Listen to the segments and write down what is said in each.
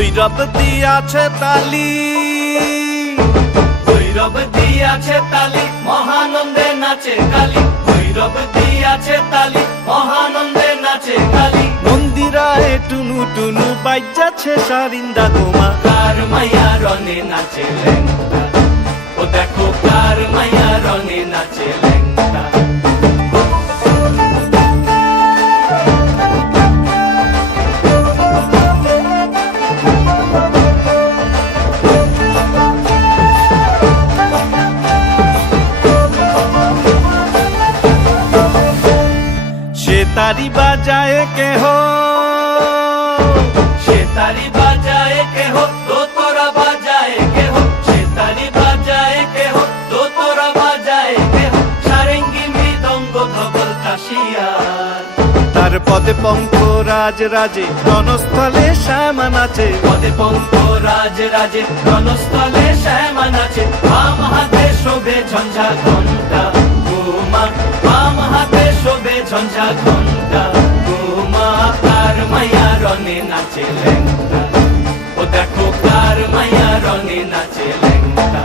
ভৈরব দিয়াছে তালি, ভৈরব দিয়াছে তালি, মহানন্দে নাচে কালী। ভৈরব দিয়াছে তালি, মহানন্দে নাচে কালী। মন্দিরায় টুনু টুনু বাজ্যাছে সারিন্দা গোমা। কার মাইয়া রনে নাচে ল্যাংটা, ও দেখো কার মাইয়া রনে নাচে ল্যাংটা। তারি বাজায় কেহ, সে তারি বাজায় কেহ, দোতরা বাজায় কেহ। সে তারি বাজায় কেহ, দোতরা বাজায় কেহ। সারেঙ্গি মৃদঙ্গ ধবল কাশিয়ার। তার পদে পঙ্ক রাজ রাজে, রণস্থলে শ্যামা নাচে। পদে পঙ্ক রাজ রাজে, রণস্থলে শ্যামা নাচে। বাম হাতে শোভে ঝঞ্ঝা ঘণ্টা গোমা। বাম হাতে শোভে ঝঞ্ঝা ঘণ্টা গোমা। কার মাইয়া রনে নাচে ল্যাংটা, ও দেখো কার মাইয়া রনে নাচে ল্যাংটা।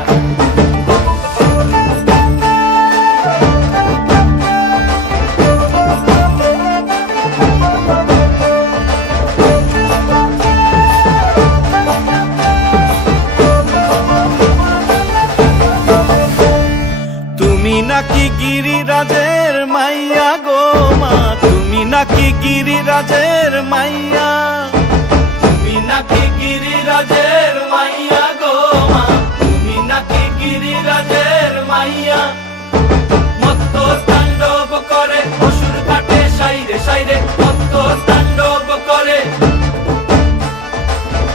তুমি নাকি গিরিরাজের মাইয়া গো মা, তুমি নাকি গিরিরাজের মাইয়া। তুমি নাকি গিরিরাজের মাইয়া গো মা, তুমি নাকি গিরিরাজের মাইয়া। মত্ত তাণ্ডব করে অসুর কাটে সাইরে সাইরে। মত্ত তাণ্ডব করে,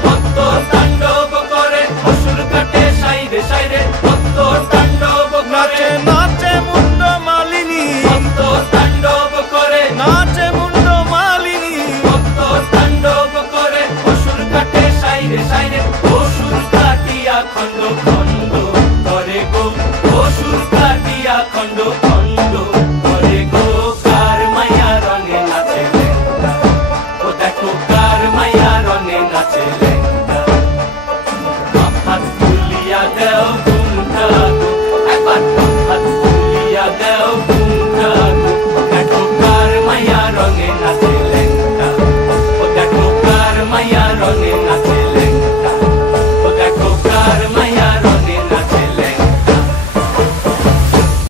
মত্ত তাণ্ডব করে অসুর কাটে সাইরে সাইরে। মত্ত তাণ্ডব করে, নাচে নাচে মুন্ড মালিনী, মত্ত তাণ্ডব করে, নাচে মুন্ড মালিনী। মত্ত তাণ্ডব করে অসুর কাটে সাইরে সাইরে। অসুর কাটিয়া খণ্ড